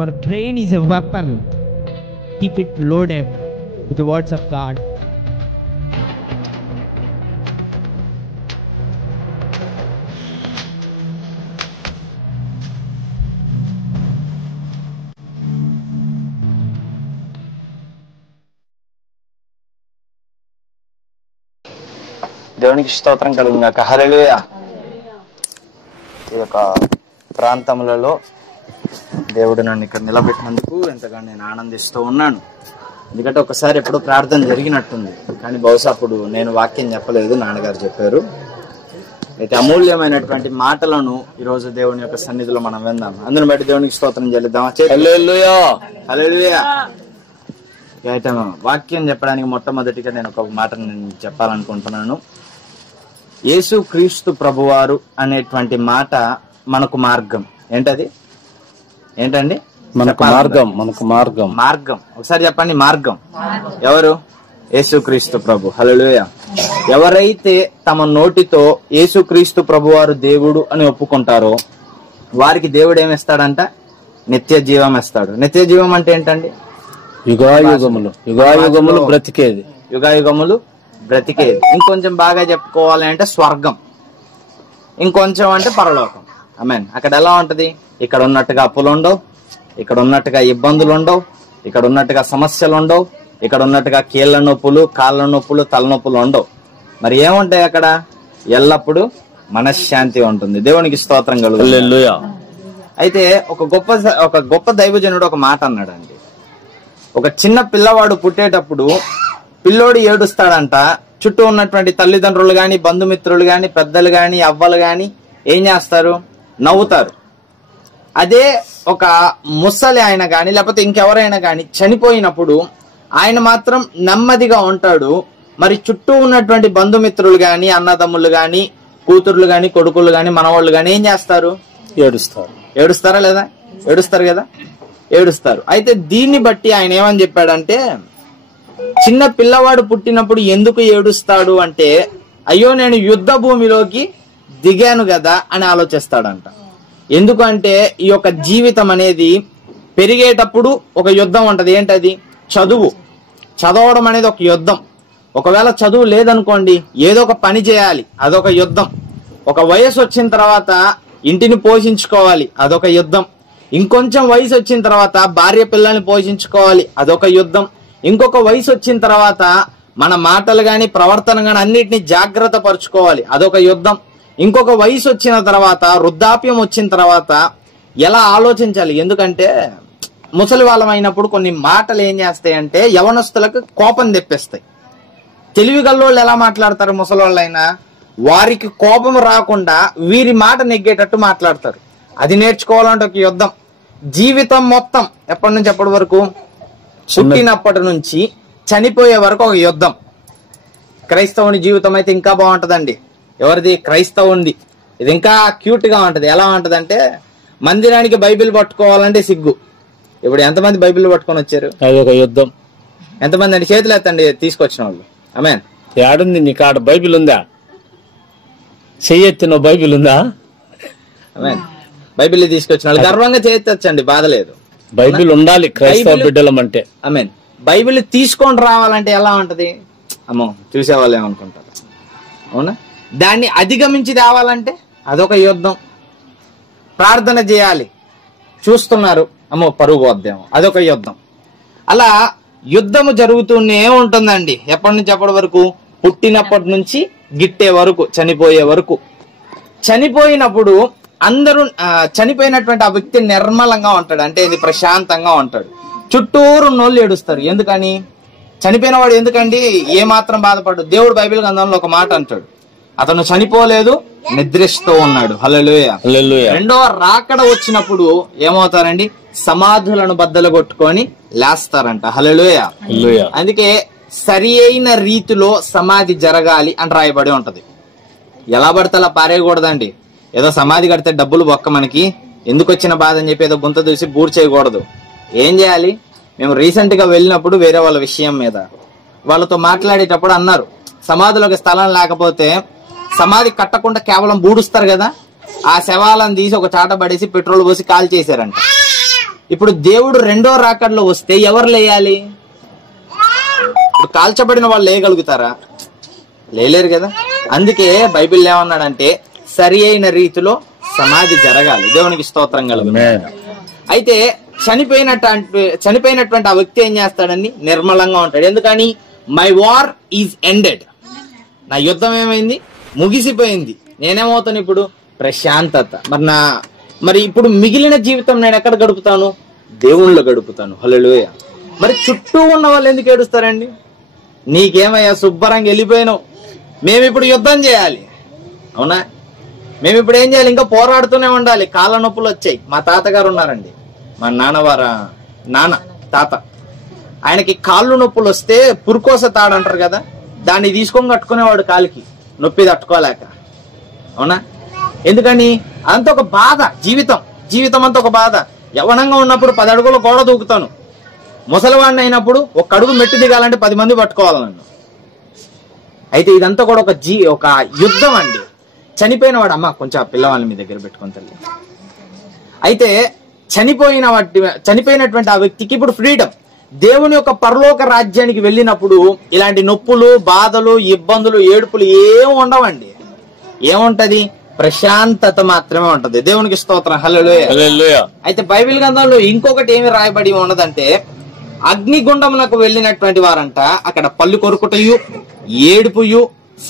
Your brain is a weapon. Keep it loaded with the words of God. దేవునికి స్తోత్రం కలుగుగాక. హల్లెలూయా. ఈ యొక్క ప్రాంతములలో దేవుడు నన్ను ఇక్కడ నిలబెట్టినందుకు ఎంతగానో నేను ఆనందిస్తూ ఉన్నాను. ఎందుకంటే ఒకసారి ఎప్పుడో ప్రార్థన జరిగినట్టుంది, కానీ బహుశా అప్పుడు నేను వాక్యం చెప్పలేదు, నాన్నగారు చెప్పారు. అయితే అమూల్యమైనటువంటి మాటలను ఈరోజు దేవుని యొక్క సన్నిధిలో మనం విందాం. అందుని బట్టి దేవునికి స్తోత్రం చెల్లిద్దామా? హల్లెలూయా, హల్లెలూయా. అయితే వాక్యం చెప్పడానికి మొట్టమొదటిగా నేను ఒక మాట నేను చెప్పాలనుకుంటున్నాను. యేసు క్రీస్తు ప్రభువారు అనేటువంటి మాట మనకు మార్గం. ఏంటది? ఏంటండి? మనకు మార్గం. మార్గం ఒకసారి చెప్పండి. మార్గం ఎవరు? యేసు క్రీస్తు ప్రభు. హల్లెలూయా. ఎవరైతే తమ నోటితో యేసు క్రీస్తు ప్రభువారు దేవుడు అని ఒప్పుకుంటారో వారికి దేవుడు ఏమిస్తాడంట? నిత్య జీవం ఇస్తాడు. నిత్య జీవం అంటే ఏంటండి? యుగాయుగములు బ్రతికేది. యుగాయుగములు బ్రతికేది. ఇంకొంచెం బాగా చెప్పుకోవాలి అంటే స్వర్గం, ఇంకొంచెం అంటే పరలోకం. ఆమేన్. అక్కడ ఎలా ఉంటది? ఇక్కడ ఉన్నట్టుగా అప్పులు ఉండవు, ఇక్కడ ఉన్నట్టుగా ఇబ్బందులు ఉండవు, ఇక్కడ ఉన్నట్టుగా సమస్యలు ఉండవు, ఇక్కడ ఉన్నట్టుగా కీళ్ల నొప్పులు, కాళ్ళ నొప్పులు, తలనొప్పులు ఉండవు. మరి ఏముంటాయి అక్కడ? ఎల్లప్పుడూ మనశ్శాంతి ఉంటుంది. దేవునికి స్తోత్రం కలుగుతుంది. హల్లెలూయా. అయితే ఒక గొప్ప దైవజనుడు ఒక మాట అన్నాడండి. ఒక చిన్న పిల్లవాడు పుట్టేటప్పుడు పిల్లోడు ఏడుస్తాడంట. చుట్టూ ఉన్నటువంటి తల్లిదండ్రులు గాని, బంధుమిత్రులు గాని, పెద్దలు గాని, అవ్వలు గాని ఏం చేస్తారు? నవ్వుతారు. అదే ఒక ముసలి ఆయన గాని లేకపోతే ఇంకెవరైనా గాని చనిపోయినప్పుడు ఆయన మాత్రం నెమ్మదిగా ఉంటాడు. మరి చుట్టూ ఉన్నటువంటి బంధుమిత్రులు గాని, అన్నదమ్ములు గాని, కూతుర్లు గాని, కొడుకులు గాని, మనవాళ్ళు గాని ఏం చేస్తారు? ఏడుస్తారా లేదా? ఏడుస్తారు కదా, ఏడుస్తారు. అయితే దీన్ని బట్టి ఆయన ఏమని చెప్పాడంటే, చిన్న పిల్లవాడు పుట్టినప్పుడు ఎందుకు ఏడుస్తాడు అంటే, అయ్యో నేను యుద్ధ భూమిలోకి దిగాను కదా అని ఆలోచిస్తాడంట. ఎందుకంటే ఈ యొక్క జీవితం అనేది పెరిగేటప్పుడు ఒక యుద్ధం ఉంటది. ఏంటది? చదవడం అనేది ఒక యుద్ధం. ఒకవేళ చదువు లేదనుకోండి, ఏదో ఒక పని చేయాలి, అదొక యుద్ధం. ఒక వయసు వచ్చిన తర్వాత ఇంటిని పోషించుకోవాలి, అదొక యుద్ధం. ఇంకొంచెం వయసు వచ్చిన తర్వాత భార్య పిల్లల్ని పోషించుకోవాలి, అదొక యుద్ధం. ఇంకొక వయసు వచ్చిన తర్వాత మన మాటలు గాని, ప్రవర్తన గాని అన్నిటిని జాగ్రత్త పరుచుకోవాలి, అదొక యుద్ధం. ఇంకొక వయసు వచ్చిన తర్వాత, వృద్ధాప్యం వచ్చిన తర్వాత ఎలా ఆలోచించాలి? ఎందుకంటే ముసలి వాళ్ళం అయినప్పుడు కొన్ని మాటలు ఏం చేస్తాయంటే యవనస్తులకు కోపం తెప్పిస్తాయి. తెలివి గల్లోళ్ళు ఎలా మాట్లాడతారు? ముసలి వాళ్ళైనా వారికి కోపం రాకుండా వీరి మాట నెగ్గేటట్టు మాట్లాడతారు. అది నేర్చుకోవాలంటే ఒక యుద్ధం. జీవితం మొత్తం ఎప్పటి నుంచి ఎప్పటి వరకు? పుట్టినప్పటి నుంచి చనిపోయే వరకు ఒక యుద్ధం. క్రైస్తవుని జీవితం అయితే ఇంకా బాగుంటదండి. ఎవరిది? క్రైస్తవుంది. ఇది ఇంకా క్యూట్ గా ఉంటది. ఎలా ఉంటదంటే, మందిరానికి బైబిల్ పట్టుకోవాలంటే సిగ్గు. ఇప్పుడు ఎంతమంది బైబిల్ పట్టుకొని వచ్చారు? అది ఒక యుద్ధం. ఎంతమంది అండి? చేతులు ఎత్తండి తీసుకొచ్చిన వాళ్ళు. ఆమేన్. ఏడుంది నీకు? ఆడ బైబిల్ ఉందా? చెయ్యెత్తిన బైబిల్ ఉందా? ఆమేన్. బైబిల్ తీసుకొచ్చిన వాళ్ళు గర్వంగా చేయొచ్చండి, బాధ లేదు. బైబిల్ ఉండాలి క్రైస్తవ బిడ్డలం అంటే. ఆమేన్. బైబిల్ తీసుకొని రావాలంటే ఎలా ఉంటది? అమ్మో చూసేవాళ్ళు ఏమనుకుంటారు? అవునా? దాన్ని అధిగమించి రావాలంటే అదొక యుద్ధం. ప్రార్థన చేయాలి, చూస్తున్నారు, అమ్మో పరుగు వద్దేమో, అదొక యుద్ధం. అలా యుద్ధము జరుగుతూనే ఉంటుందండి. ఎప్పటి నుంచి ఎప్పటి వరకు? పుట్టినప్పటి నుంచి గిట్టే వరకు, చనిపోయే వరకు. చనిపోయినప్పుడు అందరూ చనిపోయినటువంటి ఆ వ్యక్తి నిర్మలంగా ఉంటాడు, అంటే ఇది ప్రశాంతంగా ఉంటాడు. చుట్టూరు నోళ్ళు ఏడుస్తారు. ఎందుకని? చనిపోయిన వాడు ఎందుకండి ఏ మాత్రం బాధపడు? దేవుడు బైబిల్ గ్రంథంలో ఒక మాట అంటాడు, అతను చనిపోలేదు, నిద్రిస్తూ ఉన్నాడు. హల్లెలూయా. రెండవ రాకడ వచ్చినప్పుడు ఏమవుతారండి? సమాధులను బద్దలు కొట్టుకొని లేస్తారంట. హల్లెలూయా. అందుకే సరి అయిన రీతిలో సమాధి జరగాలి అని రాయబడి ఉంటది. ఎలా పడితే అలా పారేయకూడదండి. ఏదో సమాధి కడితే డబ్బులు బొక్క మనకి, ఎందుకు వచ్చిన బాధ అని చెప్పి ఏదో గుంత దూసి బూడ్ చేయకూడదు. ఏం చేయాలి? మేము రీసెంట్ గా వెళ్ళినప్పుడు వేరే వాళ్ళ విషయం మీద వాళ్ళతో మాట్లాడేటప్పుడు అన్నారు, సమాధిలోకి స్థలం లేకపోతే సమాధి కట్టకుండా కేవలం బూడుస్తారు కదా, ఆ శవాలను తీసి ఒక చాట పడేసి పెట్రోల్ పోసి కాల్ చేశారంట. ఇప్పుడు దేవుడు రెండో రాకడలో వస్తే ఎవరు లేయాలి? ఇప్పుడు కాల్చబడిన వాళ్ళు లేయగలుగుతారా? లేలేరు కదా. అందుకే బైబిల్ ఏమన్నాడంటే సరి అయిన రీతిలో సమాధి జరగాలి. దేవునికి స్తోత్రం కలుగు. అయితే చనిపోయినటువంటి ఆ వ్యక్తి ఏం చేస్తాడని నిర్మలంగా ఉంటాడు. ఎందుకని? My war is ended. నా యుద్ధం ఏమైంది? ముగిసిపోయింది. నేనేమవుతాను ఇప్పుడు? ప్రశాంతత. మరి ఇప్పుడు మిగిలిన జీవితం నేను ఎక్కడ గడుపుతాను? దేవుళ్ళలో గడుపుతాను. హల్లెలూయా. మరి చుట్టూ ఉన్న వాళ్ళు ఎందుకు ఏడుస్తారండి? నీకేమయ్యా శుభ్రంగా వెళ్ళిపోయినావు, మేము ఇప్పుడు యుద్ధం చేయాలి. అవునా? మేము ఇప్పుడు ఏం చేయాలి? ఇంకా పోరాడుతూనే ఉండాలి. కాళ్ళ నొప్పులు వచ్చాయి. మా తాతగారు ఉన్నారండి, మా నాన్న తాత. ఆయనకి కాళ్ళు నొప్పులు వస్తే పురుకోస తాడు అంటారు కదా, దాన్ని తీసుకొని కట్టుకునేవాడు కాలికి, నొప్పి తట్టుకోలేక. అవునా? ఎందుకని? అంత ఒక బాధ. జీవితం అంతా ఒక బాధ. యవ్వనంగా ఉన్నప్పుడు 10 అడుగులు గోడ దూకుతాను. ముసలివాడిని అయినప్పుడు ఒక అడుగు మెట్టు దిగాలంటే 10 మంది పట్టుకోవాలి నన్ను. అయితే ఇదంతా కూడా ఒక యుద్ధం అండి. చనిపోయిన వాడు, అమ్మ కొంచెం ఆ పిల్లవాళ్ళని మీ దగ్గర పెట్టుకొని తల్లి. అయితే చనిపోయినటువంటి ఆ వ్యక్తికి ఇప్పుడు ఫ్రీడమ్. దేవుని యొక్క పరలోక రాజ్యానికి వెళ్ళినప్పుడు ఇలాంటి నొప్పులు, బాధలు, ఇబ్బందులు, ఏడుపులు ఏం ఉండవండి. ఏముంటది? ప్రశాంతత మాత్రమే ఉంటది. దేవునికి స్తోత్రం. హల్లెలూయా. అయితే బైబిల్ గ్రంథంలో ఇంకొకటి ఏమి రాయబడి ఉన్నదంటే అగ్నిగుండములకు వెళ్ళినటువంటి వారంట అక్కడ పళ్ళు కొరుకుటయు, ఏడుపుయు,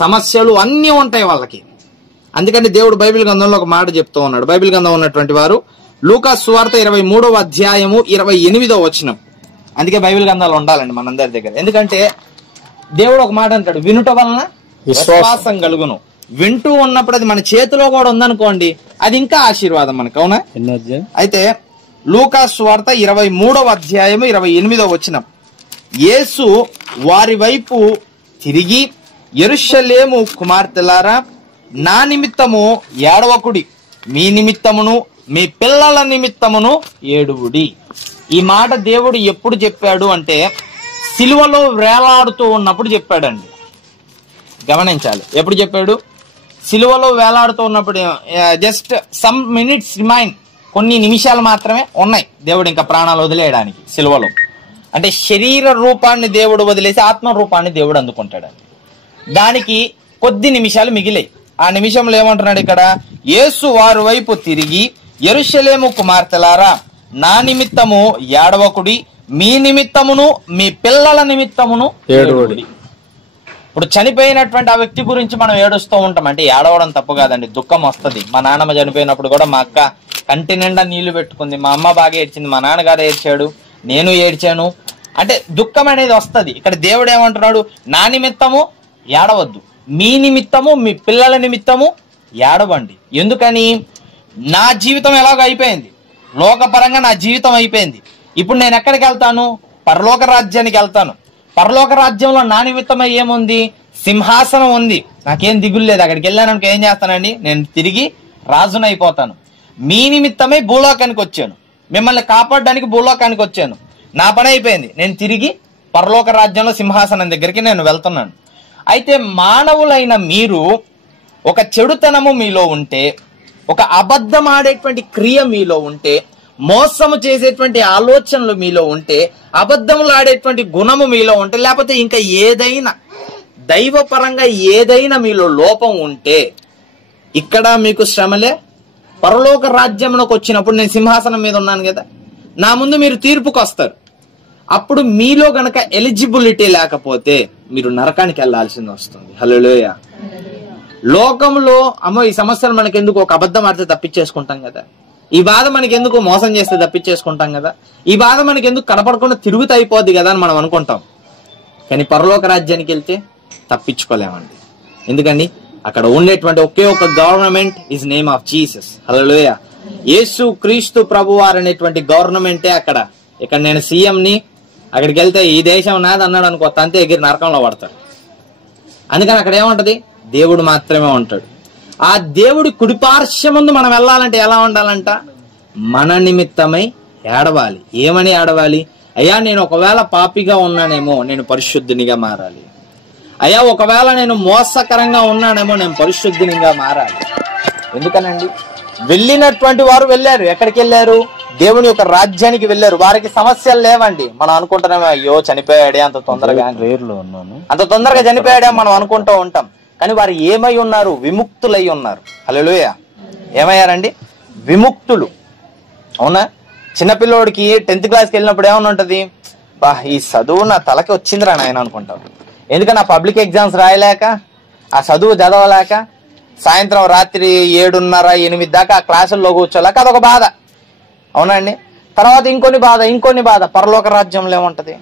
సమస్యలు అన్ని ఉంటాయి వాళ్ళకి. అందుకని దేవుడు బైబిల్ గ్రంథంలో ఒక మాట చెప్తూ ఉన్నాడు. బైబిల్ గ్రంథం ఉన్నటువంటి వారు లూకా సువార్త 23వ అధ్యాయము 28వ వచనం. అందుకే బైబిల్ గ్రంథాలు ఉండాలండి మనందరి దగ్గర. ఎందుకంటే దేవుడు ఒక మాట అంటాడు, వినుట వలన విశ్వాసం కలుగును. వింటూ ఉన్నప్పుడు అది మన చేతిలో కూడా ఉందనుకోండి, అది ఇంకా ఆశీర్వాదం మనకు. అవునా? అయితే లూకా సువార్త 23వ అధ్యాయము 28వ వచనం. యేసు వారి వైపు తిరిగి, యెరూషలేము కుమార్తెలారా, నా నిమిత్తము ఏడవకుడి, మీ నిమిత్తమును మీ పిల్లల నిమిత్తమును ఏడువుడి. ఈ మాట దేవుడు ఎప్పుడు చెప్పాడు అంటే సిలువలో వేలాడుతూ ఉన్నప్పుడు చెప్పాడండి. గమనించాలి. ఎప్పుడు చెప్పాడు? సిలువలో వేలాడుతూ ఉన్నప్పుడు. జస్ట్ సమ్ మినిట్స్ రిమైన్, కొన్ని నిమిషాలు మాత్రమే ఉన్నాయి దేవుడు ఇంకా ప్రాణాలు వదిలేయడానికి సిలువలో. అంటే శరీర రూపాన్ని దేవుడు వదిలేసి ఆత్మ రూపాన్ని దేవుడు అందుకుంటాడండి. దానికి కొద్ది నిమిషాలు మిగిలాయి. ఆ నిమిషంలో ఏమంటున్నాడు ఇక్కడ? యేసు వారి వైపు తిరిగి, యెరూషలేము కుమార్తెలారా, నా నిమిత్తము ఏడవకుడి, మీ నిమిత్తమును మీ పిల్లల నిమిత్తమును ఏడవకుడి. ఇప్పుడు చనిపోయినటువంటి ఆ వ్యక్తి గురించి మనం ఏడుస్తూ ఉంటాం. అంటే ఏడవడం తప్పు కాదండి, దుఃఖం వస్తుంది. మా నాన్నమ్మ చనిపోయినప్పుడు కూడా మా అక్క కంటి నిండా నీళ్లు పెట్టుకుంది. మా అమ్మ బాగా ఏడ్చింది, మా నాన్నగారు ఏడ్చాడు, నేను ఏడ్చాను. అంటే దుఃఖం అనేది వస్తుంది. ఇక్కడ దేవుడు ఏమంటున్నాడు? నా నిమిత్తము ఏడవద్దు, మీ నిమిత్తము మీ పిల్లల నిమిత్తము ఏడవండి. ఎందుకని? నా జీవితం ఎలాగో అయిపోయింది, లోకపరంగా నా జీవితం అయిపోయింది. ఇప్పుడు నేను ఎక్కడికి వెళ్తాను? పరలోక రాజ్యానికి వెళ్తాను. పరలోక రాజ్యంలో నా నిమిత్తమై ఏముంది? సింహాసనం ఉంది. నాకేం దిగులు లేదు. అక్కడికి వెళ్ళాను ఏం చేస్తానండి? నేను తిరిగి రాజునైపోతాను. మీ నిమిత్తమై భూలోకానికి వచ్చాను, మిమ్మల్ని కాపాడడానికి భూలోకానికి వచ్చాను. నా పని అయిపోయింది, నేను తిరిగి పరలోక రాజ్యంలో సింహాసనం దగ్గరికి నేను వెళ్తున్నాను. అయితే మానవులైన మీరు ఒక చెడుతనము మీలో ఉంటే, ఒక అబద్ధం ఆడేటువంటి క్రియ మీలో ఉంటే, మోసము చేసేటువంటి ఆలోచనలు మీలో ఉంటే, అబద్ధములు ఆడేటువంటి గుణము మీలో ఉంటే, లేకపోతే ఇంకా ఏదైనా దైవపరంగా ఏదైనా మీలో లోపం ఉంటే, ఇక్కడ మీకు శ్రమలే. పరలోక రాజ్యంలోకి వచ్చినప్పుడు నేను సింహాసనం మీద ఉన్నాను కదా, నా ముందు మీరు తీర్పుకు వస్తారు. అప్పుడు మీలో గనక ఎలిజిబిలిటీ లేకపోతే మీరు నరకానికి వెళ్లాల్సింది వస్తుంది. హల్లెలూయా. లోకంలో అమ్మో ఈ సమస్యలు మనకెందుకు, ఒక అబద్ధం ఆడితే తప్పించేసుకుంటాం కదా, ఈ బాధ మనకెందుకు, మోసం చేస్తే తప్పించేసుకుంటాం కదా, ఈ బాధ మనకెందుకు, కనపడకుండా తిరుగుతూ అయిపోద్ది కదా అని మనం అనుకుంటాం. కానీ పరలోక రాజ్యానికి వెళ్తే తప్పించుకోలేమండి. ఎందుకండి? అక్కడ ఉండేటువంటి ఒకే ఒక government is name of Jesus. Hallelujah. Yesu Kristu ప్రభువారు అనేటువంటి గవర్నమెంటే అక్కడ. ఇక్కడ నేను సీఎంని, అక్కడికి వెళ్తే ఈ దేశం నాది అన్నాడు అనుకో, అంతే ఎగిరి నరకంలో పడతాడు. అందుకని అక్కడ ఏముంటది? దేవుడు మాత్రమే ఉంటాడు. ఆ దేవుడి కుడిపార్శ్వం ముందు మనం వెళ్ళాలంటే ఎలా ఉండాలంట? మన నిమిత్తమై ఏడవాలి. ఏమని ఏడవాలి? అయ్యా నేను ఒకవేళ పాపిగా ఉన్నానేమో, నేను పరిశుద్ధునిగా మారాలి. అయ్యా ఒకవేళ నేను మోసకరంగా ఉన్నానేమో, నేను పరిశుద్ధునిగా మారాలి. ఎందుకనండి? వెళ్ళినటువంటి వారు వెళ్ళారు. ఎక్కడికి వెళ్ళారు? దేవుని యొక్క రాజ్యానికి వెళ్ళారు. వారికి సమస్యలు లేవండి. మనం అనుకుంటున్నాం అయ్యో చనిపోయాడే అంత తొందరగా, అంత తొందరగా చనిపోయాడే మనం అనుకుంటూ ఉంటాం. కానీ వారు ఏమై ఉన్నారు? విముక్తులై ఉన్నారు. హల్లెలూయా. ఏమయ్యారండి? విముక్తులు. అవునా? చిన్నపిల్లోడికి 10th క్లాస్కి వెళ్ళినప్పుడు ఏమన్నా ఉంటది? బా ఈ చదువు నా తలకి వచ్చిందిరా నాయన అనుకుంటాం. ఎందుకని ఆ పబ్లిక్ ఎగ్జామ్స్ రాయలేక, ఆ చదువు చదవలేక, సాయంత్రం రాత్రి 7:30, 8 దాకా ఆ క్లాసుల్లో కూర్చోలేక అదొక బాధ. అవునా అండి? తర్వాత ఇంకొన్ని బాధ పరలోక రాజ్యంలో ఏముంటది?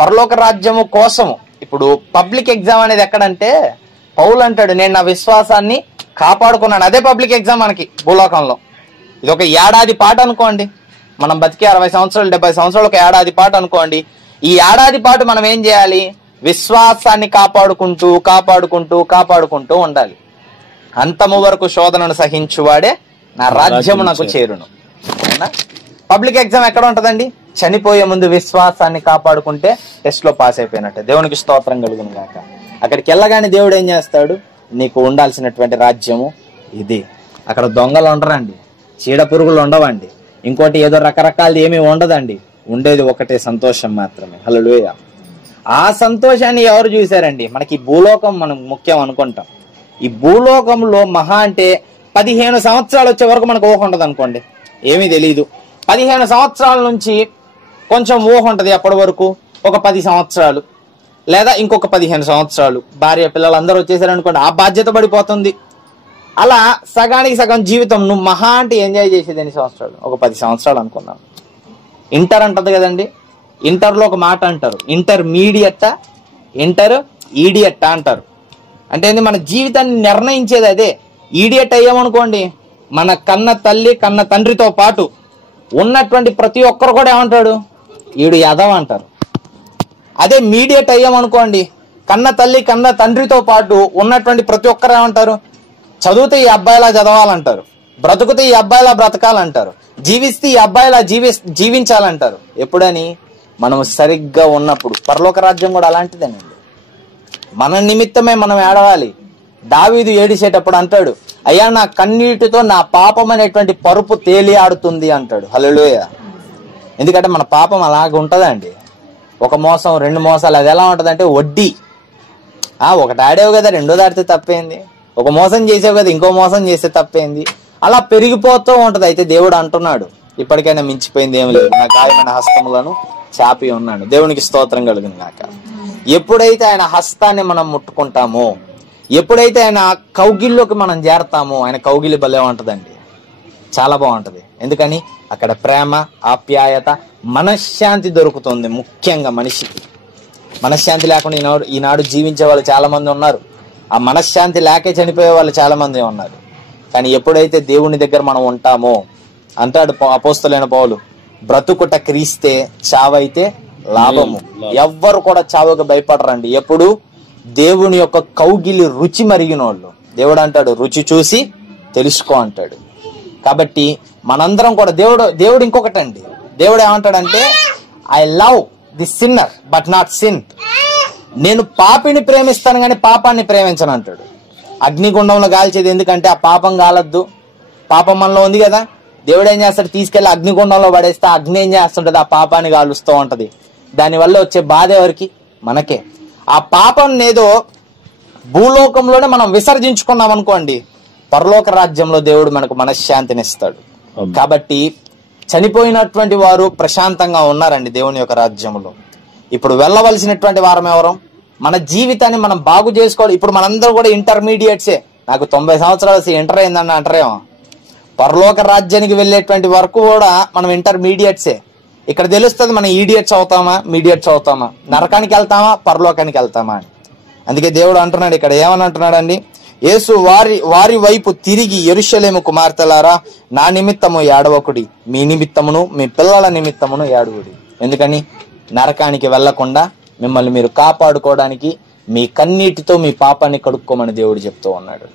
పరలోక రాజ్యము కోసము ఇప్పుడు పబ్లిక్ ఎగ్జామ్ అనేది ఎక్కడంటే, పౌలు అంటాడు నేను నా విశ్వాసాన్ని కాపాడుకున్నాను. అదే పబ్లిక్ ఎగ్జామ్ మనకి భూలోకంలో. ఇది ఒక ఏడాది పాటు అనుకోండి. మనం బతికి 60 సంవత్సరాలు 70 సంవత్సరాలు ఒక ఏడాది పాటు అనుకోండి. ఈ ఏడాది పాటు మనం ఏం చేయాలి? విశ్వాసాన్ని కాపాడుకుంటూ ఉండాలి. అంతము వరకు శోధనను సహించువాడే నా రాజ్యమునకు చేరును. పబ్లిక్ ఎగ్జామ్ ఎక్కడ ఉంటదండి? చనిపోయే ముందు విశ్వాసాన్ని కాపాడుకుంటే టెస్ట్ లో పాస్ అయిపోయినట్టే. దేవునికి స్తోత్రం కలుగును గాక. అక్కడికి వెళ్ళగానే దేవుడు ఏం చేస్తాడు? నీకు ఉండాల్సినటువంటి రాజ్యము ఇది. అక్కడ దొంగలు ఉండరండి, చీడ పురుగులు ఉండవండి, ఇంకోటి ఏదో రకరకాలది ఏమీ ఉండదండి. ఉండేది ఒకటే సంతోషం మాత్రమే. హల్లెలూయా. ఆ సంతోషాన్ని ఎవరు చూశారండి? మనకి ఈ భూలోకం మనం ముఖ్యం అనుకుంటాం. ఈ భూలోకంలో మహా అంటే 15 సంవత్సరాలు వచ్చే వరకు మనకు ఊహ ఉండదు అనుకోండి, ఏమీ తెలియదు. 15 సంవత్సరాల నుంచి కొంచెం ఊహ ఉంటది. అప్పటి వరకు ఒక 10 సంవత్సరాలు లేదా ఇంకొక 15 సంవత్సరాలు భార్య పిల్లలు అందరూ వచ్చేసారనుకోండి, ఆ బాధ్యత పడిపోతుంది. అలా సగానికి సగం జీవితం నువ్వు మహా అంటే ఎంజాయ్ చేసేది ఎన్ని సంవత్సరాలు? ఒక 10 సంవత్సరాలు అనుకున్నాను. ఇంటర్ అంటది కదండి, ఇంటర్లో ఒక మాట అంటారు, ఇంటర్మీడియట్ ఈడియట్ అంటారు. అంటే మన జీవితాన్ని నిర్ణయించేది అదే. ఈడియట్ అయ్యామనుకోండి, మన కన్న తల్లి కన్న తండ్రితో పాటు ఉన్నటువంటి ప్రతి ఒక్కరు కూడా ఏమంటాడు? ఈడు యదవ అంటారు. అదే మీడియట్ అయ్యామనుకోండి, కన్న తల్లి కన్న తండ్రితో పాటు ఉన్నటువంటి ప్రతి ఒక్కరు ఏమంటారు? చదివితే ఈ అబ్బాయిలా చదవాలంటారు, బ్రతుకుతే ఈ అబ్బాయిలా బ్రతకాలంటారు, జీవిస్తే ఈ అబ్బాయిలా జీవించాలంటారు. ఎప్పుడని? మనం సరిగ్గా ఉన్నప్పుడు. పరలోక రాజ్యం కూడా అలాంటిదేనండి. మన నిమిత్తమే మనం ఏడవాలి. దావీదు ఏడిసేటప్పుడు అంటాడు, అయ్యా నా కన్నీటితో నా పాపం అనేటువంటి పరుపు తేలి ఆడుతుంది అంటాడు. హల్లెలూయా. ఎందుకంటే మన పాపం అలాగ ఉంటదండి. ఒక మోసం 2 మోసాలు అది ఎలా ఉంటదంటే వడ్డీ. ఒకటి ఆడేవు కదా, రెండోది ఆడితే తప్పేంది? ఒక మోసం చేసావు కదా, ఇంకో మోసం చేస్తే తప్పేంది? అలా పెరిగిపోతూ ఉంటది. అయితే దేవుడు అంటున్నాడు, ఇప్పటికైనా మించిపోయింది ఏమి లేదు, నా గాయమైన హస్తములను చాపి ఉన్నాడు. దేవునికి స్తోత్రం కలుగును గాక. ఎప్పుడైతే ఆయన హస్తాన్ని మనం ముట్టుకుంటామో, ఎప్పుడైతే ఆయన కౌగిల్లోకి మనం చేరతామో, ఆయన కౌగిలి భలే ఉంటదండి, చాలా బాగుంటది. ఎందుకని? అక్కడ ప్రేమ, ఆప్యాయత, మనశ్శాంతి దొరుకుతుంది. ముఖ్యంగా మనిషికి మనశ్శాంతి లేకుండా ఈనాడు జీవించే వాళ్ళు చాలా మంది ఉన్నారు. ఆ మనశ్శాంతి లేకే చనిపోయే వాళ్ళు చాలా మంది ఉన్నారు. కానీ ఎప్పుడైతే దేవుని దగ్గర మనం ఉంటామో, అంటాడు అపోస్తలుడైన పౌలు, బ్రతుకుట క్రీస్తే చావైతే లాభము. ఎవ్వరు కూడా చావుకు భయపడరండి. ఎప్పుడు? దేవుని యొక్క కౌగిలి రుచి మరిగిన వాళ్ళు. దేవుడు అంటాడు, రుచి చూసి తెలుసుకో అంటాడు. కాబట్టి మనందరం కూడా దేవుడు ఇంకొకటండి, దేవుడు ఏమంటాడంటే, I love the sinner but not sin. నేను పాపిని ప్రేమిస్తాను కానీ పాపాన్ని ప్రేమించను అంటాడు. అగ్నిగుండంలో కాల్చేది ఎందుకంటే ఆ పాపం కాలద్దు, పాపం మనలో ఉంది కదా. దేవుడు ఏం చేస్తాడు? తీసుకెళ్లి అగ్నిగుండంలో పడేస్తే అగ్ని ఏం చేస్తుంటది? ఆ పాపాన్ని కాలుస్తూ ఉంటది. దానివల్ల వచ్చే బాధ ఎవరికి? మనకే. ఆ పాపం ఏదో భూలోకంలోనే మనం విసర్జించుకున్నాం అనుకోండి, పరలోక రాజ్యంలో దేవుడు మనకు మనశ్శాంతిని ఇస్తాడు. కాబట్టి చనిపోయినటువంటి వారు ప్రశాంతంగా ఉన్నారండి దేవుని యొక్క రాజ్యంలో. ఇప్పుడు వెళ్ళవలసినటువంటి వారం ఎవరు? మన జీవితాన్ని మనం బాగు చేసుకోవాలి. ఇప్పుడు మనందరూ కూడా ఇంటర్మీడియట్సే. నాకు 90 సంవత్సరాలు ఇంటర్ అయిందని అంటారేమో. పరలోక రాజ్యానికి వెళ్ళేటువంటి వరకు కూడా మనం ఇంటర్మీడియట్సే. ఇక్కడ తెలుస్తుంది మనం ఈడియట్స్ అవుతామా, మీడియట్స్ అవుతామా, నరకానికి వెళ్తామా, పరలోకానికి వెళ్తామా అని. అందుకే దేవుడు అంటున్నాడు ఇక్కడ, ఏమని అంటున్నాడండి? యేసు వారి వైపు తిరిగి, యెరూషలేము కుమార్తెలారా, నా నిమిత్తము ఏడవకుడి, మీ నిమిత్తమును మీ పిల్లల నిమిత్తమును ఏడవుడి. ఎందుకని? నరకానికి వెళ్లకుండా మిమ్మల్ని మీరు కాపాడుకోవడానికి మీ కన్నీటితో మీ పాపాన్ని కడుక్కోమని దేవుడు చెప్తూ ఉన్నాడు.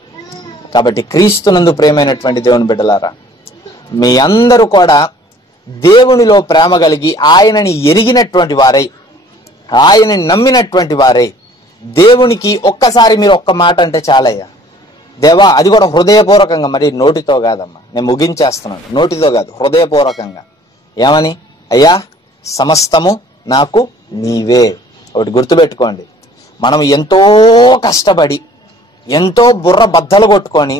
కాబట్టి క్రీస్తునందు ప్రేమైనటువంటి దేవుని బిడ్డలారా, మీ అందరూ కూడా దేవునిలో ప్రేమ కలిగి ఆయనని ఎరిగినటువంటి వారై, ఆయనని నమ్మినటువంటి వారై, దేవునికి ఒక్కసారి మీరు ఒక్క మాట అంటే చాలయ్యా, దేవా, అది కూడా హృదయపూర్వకంగా, మరి నోటితో కాదమ్మా, నేను ముగించేస్తున్నాను, నోటితో కాదు, హృదయపూర్వకంగా. ఏమని? అయ్యా, సమస్తము నాకు నీవే. ఒకటి గుర్తుపెట్టుకోండి, మనం ఎంతో కష్టపడి ఎంతో బుర్ర బద్దలు కొట్టుకొని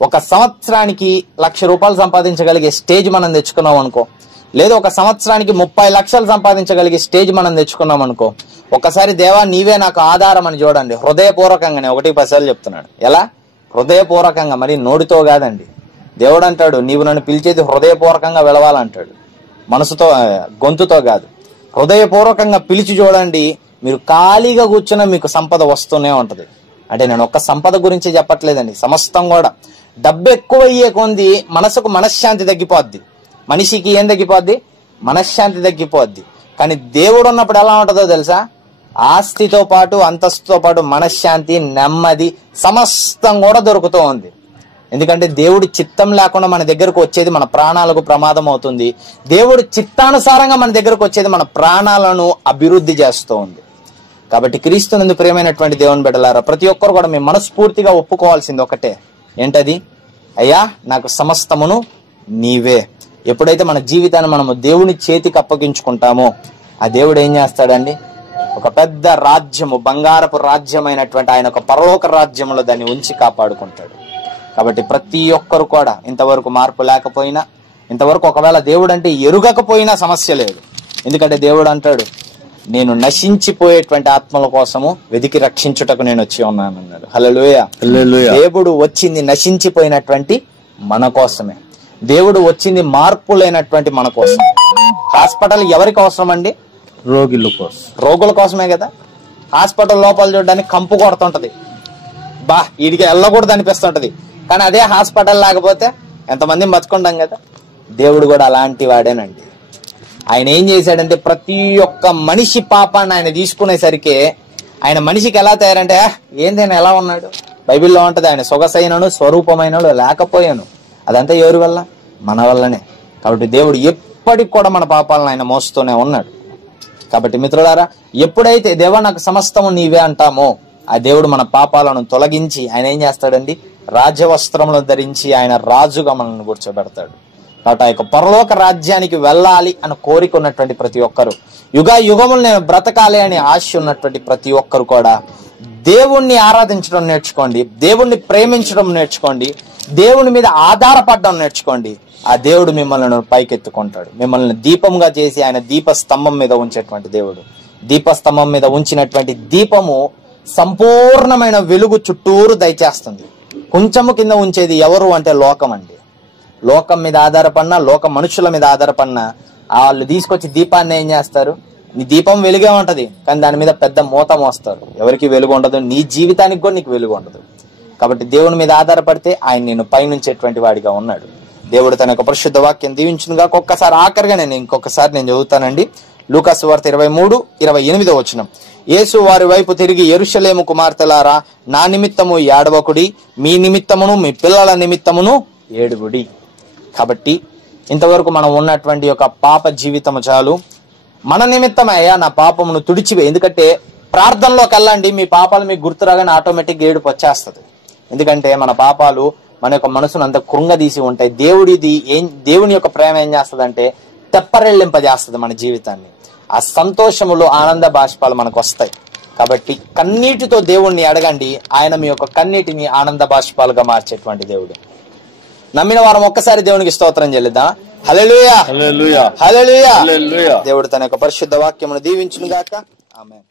ఒక సంవత్సరానికి 1,00,000 రూపాయలు సంపాదించగలిగే స్టేజ్ మనం తెచ్చుకున్నాం అనుకో, లేదా ఒక సంవత్సరానికి 30 లక్షలు సంపాదించగలిగే స్టేజ్ మనం తెచ్చుకున్నాం అనుకో, ఒకసారి దేవా నీవే నాకు ఆధారం అని చూడండి, హృదయపూర్వకంగానే 1-10 చెప్తున్నాడు. ఎలా? హృదయపూర్వకంగా, మరి నోటితో కాదండి. దేవుడు అంటాడు, నీవు నన్ను పిలిచేది హృదయపూర్వకంగా వెళవాలంటాడు, మనసుతో, గొంతుతో కాదు. హృదయపూర్వకంగా పిలిచి చూడండి, మీరు ఖాళీగా కూర్చున్న మీకు సంపద వస్తూనే ఉంటది. అంటే నేను ఒక్క సంపద గురించి చెప్పట్లేదండి, సమస్తం కూడా. డబ్బు ఎక్కువ అయ్యే కొంది మనసుకు మనశ్శాంతి తగ్గిపోద్ది. మనిషికి ఏం తగ్గిపోద్ది? మనశ్శాంతి తగ్గిపోద్ది. కానీ దేవుడు ఉన్నప్పుడు ఎలా ఉంటుందో తెలుసా? ఆస్తితో పాటు, అంతస్తుతో పాటు మనశ్శాంతి, నెమ్మది సమస్తం కూడా దొరుకుతూ ఉంది. ఎందుకంటే దేవుడి చిత్తం లేకుండా మన దగ్గరకు వచ్చేది మన ప్రాణాలకు ప్రమాదం అవుతుంది. దేవుడి చిత్తానుసారంగా మన దగ్గరకు వచ్చేది మన ప్రాణాలను అభివృద్ధి చేస్తూ ఉంది. కాబట్టి క్రీస్తునందు ప్రియమైనటువంటి దేవుని బిడ్డలారా, ప్రతి ఒక్కరు కూడా మేము మనస్ఫూర్తిగా ఒప్పుకోవాల్సింది ఒకటే, ఏంటది? అయ్యా, నాకు సమస్తమును నీవే. ఎప్పుడైతే మన జీవితాన్ని మనము దేవుని చేతికి అప్పగించుకుంటామో, ఆ దేవుడు ఏం చేస్తాడండి? ఒక పెద్ద రాజ్యము, బంగారపు రాజ్యమైనటువంటి ఆయన ఒక పరలోక రాజ్యంలో దాన్ని ఉంచి కాపాడుకుంటాడు. కాబట్టి ప్రతి ఒక్కరు కూడా ఇంతవరకు మార్పు లేకపోయినా, ఇంతవరకు ఒకవేళ దేవుడు అంటే ఎరుగకపోయినా సమస్య లేదు. ఎందుకంటే దేవుడు అంటాడు, నేను నశించిపోయేటువంటి ఆత్మల కోసము వెతికి రక్షించుటకు నేను వచ్చి ఉన్నాను అన్నాడు. హల్లెలూయా. దేవుడు వచ్చింది నశించిపోయినటువంటి మన కోసమే. దేవుడు వచ్చింది మార్పు లేనటువంటి మన కోసం. హాస్పిటల్ ఎవరికి అవసరం అండి? రోగుల కోసమే కదా. హాస్పిటల్ లోపల చూడడానికి కంపు కొడుతుంటది, వీడికి వెళ్ళకూడదు అనిపిస్తుంటది. కానీ అదే హాస్పిటల్ లేకపోతే ఎంతమంది బతుకుంటాం కదా. దేవుడు కూడా అలాంటి వాడేనండి. ఆయన ఏం చేశాడంటే ప్రతి ఒక్క మనిషి పాపాన్ని ఆయన తీసుకునేసరికి ఆయన మనిషికి ఎలా తయారంటే, ఏందైనా ఎలా ఉన్నాడు? బైబిల్లో ఉంటది, ఆయన సొగసైనను స్వరూపమైనను లేకపోయాను. అదంతా ఎవరి వల్ల? మన వల్లనే. కాబట్టి దేవుడు ఎప్పటికి కూడా మన పాపాలను ఆయన మోస్తూనే ఉన్నాడు. కాబట్టి మిత్రులారా, ఎప్పుడైతే దేవా నాకు సమస్తము నీవే అంటామో, ఆ దేవుడు మన పాపాలను తొలగించి ఆయన ఏం చేస్తాడండి? రాజవస్త్రములను ధరించి ఆయన రాజుగా మనల్ని కూర్చోబెడతాడు. కాబట్టి ఆ యొక్క పరలోక రాజ్యానికి వెళ్ళాలి అని కోరిక ఉన్నటువంటి ప్రతి ఒక్కరు, యుగ యుగములు నేను బ్రతకాలి అని ఆశ ఉన్నటువంటి ప్రతి ఒక్కరు కూడా దేవుణ్ణి ఆరాధించడం నేర్చుకోండి, దేవుణ్ణి ప్రేమించడం నేర్చుకోండి, దేవుని మీద ఆధారపడడం నేర్చుకోండి. ఆ దేవుడు మిమ్మల్ని పైకెత్తుకుంటాడు. మిమ్మల్ని దీపంగా చేసి ఆయన దీపస్తంభం మీద ఉంచేటువంటి దేవుడు. దీపస్తంభం మీద ఉంచినటువంటి దీపము సంపూర్ణమైన వెలుగు చుట్టూరు దయచేస్తుంది. కొంచెము కింద ఉంచేది ఎవరు అంటే లోకం అండి. లోకం మీద ఆధారపడినా, లోక మనుషుల మీద ఆధారపడినా వాళ్ళు తీసుకొచ్చి దీపాన్ని ఏం చేస్తారు? నీ దీపం వెలుగే ఉంటది, కానీ దాని మీద పెద్ద మూత మోస్తారు. ఎవరికి వెలుగు ఉండదు, నీ జీవితానికి కూడా నీకు వెలుగు ఉండదు. కాబట్టి దేవుని మీద ఆధారపడితే ఆయన నేను పైనుంచేటువంటి వాడిగా ఉన్నాడు. దేవుడు తన యొక్క పరిశుద్ధ వాక్యం దీవించునుగా. ఒక్కసారి ఆఖరిగా నేను చదువుతానండి. లూకా సువార్త 23:28 వచనం. యేసు వారి వైపు తిరిగి, యెరూషలేము కుమార్తెలారా, నా నిమిత్తము ఏడవకుడి, మీ నిమిత్తమును మీ పిల్లల నిమిత్తమును ఏడుగుడి. కాబట్టి ఇంతవరకు మనం ఉన్నటువంటి యొక్క పాప జీవితము చాలు. మన నిమిత్తమే అయ్యా నా పాపమును తుడిచివే. ఎందుకంటే ప్రార్థనలోకి వెళ్ళండి, మీ పాపాలు మీకు గుర్తురాగానే ఆటోమేటిక్ ఏడుపు వచ్చేస్తుంది. ఎందుకంటే మన పాపాలు మన యొక్క మనసును అంత కృంగదీసి ఉంటాయి. దేవుని యొక్క ప్రేమ ఏం చేస్తుంది? తెప్పరెళ్ళింపజేస్తుంది మన జీవితాన్ని. ఆ సంతోషములో ఆనంద బాష్పాలు మనకు వస్తాయి. కాబట్టి కన్నీటితో దేవుణ్ణి అడగండి, ఆయన మీ యొక్క కన్నీటిని ఆనంద బాష్పాలుగా మార్చేటువంటి దేవుడు. నమ్మిన వారం ఒక్కసారి దేవునికి స్తోత్రం చెల్లిద్దాం. హల్లెలూయా, హల్లెలూయా, హల్లెలూయా. దేవుడు తన యొక్క పరిశుద్ధ వాక్యమును దీవించును గాక. ఆమేన్.